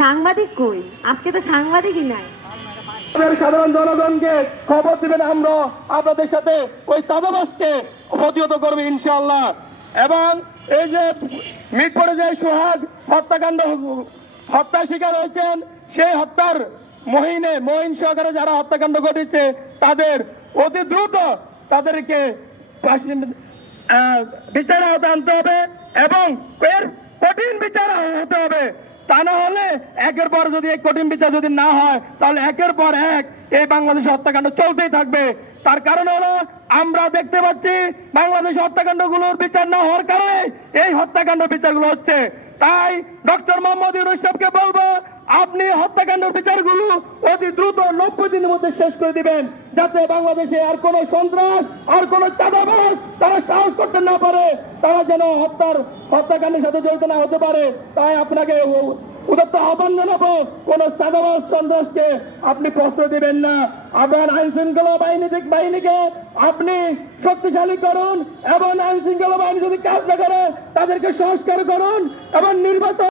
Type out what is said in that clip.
সাংবাদিক কই? আজকে তো সাংবাদিকই নাই। সাধারণ জনগণকে খবর দিবেন, আমরা আপনাদের সাথে ওই চাঁদাবাজকে প্রতিহত করবে ইনশাআল্লাহ। এবং এই যে মিটপুরে যে সোহাগ হত্যাকাণ্ড হত্যার শিকার হয়েছেন, সেই হত্যার মহিন সহকারে যারা হত্যাকাণ্ড ঘটেছে তাদের অতি দ্রুত তাদেরকে বিচার আওতা আনতে হবে এবং এর কঠিন বিচার হতে হবে। তা না হলে একের পর যদি এই কঠিন বিচার যদি না হয় তাহলে একের পর এক এই বাংলাদেশে হত্যাকাণ্ড চলতেই থাকবে। তার কারণ হলো আমরা দেখতে পাচ্ছি বাংলাদেশে হত্যাকাণ্ডগুলোর বিচার না হওয়ার কারণে এই হত্যাকাণ্ড বিচারগুলো হচ্ছে। তাই ডক্টর মোহাম্মদ ইউনূস সাহেবকে বলবো, আপনি হত্যাকাণ্ডের বিচারগুলো অতি দ্রুত 90 দিনের মধ্যে শেষ করে দিবেন, যাতে বাংলাদেশে আর কোন সন্ত্রাস আর কোন চাঁদাবাজ তারা সাহস করতে না পারে, তারা যেন হত্যাকাণ্ডের সাথে জড়িত না হতে পারে। তাই আপনাকে উদাত্ত আহ্বান জানাবো, কোন চাঁদাবাজ সন্ত্রাসকে আপনি প্রশ্রয় দিবেন না। আপনার আইন শৃঙ্খলা বাহিনীকে আপনি শক্তিশালী করুন এবং আইন শৃঙ্খলা বাহিনী যদি কাজ না করে তাদেরকে সংস্কার করুন এবং নির্বাচন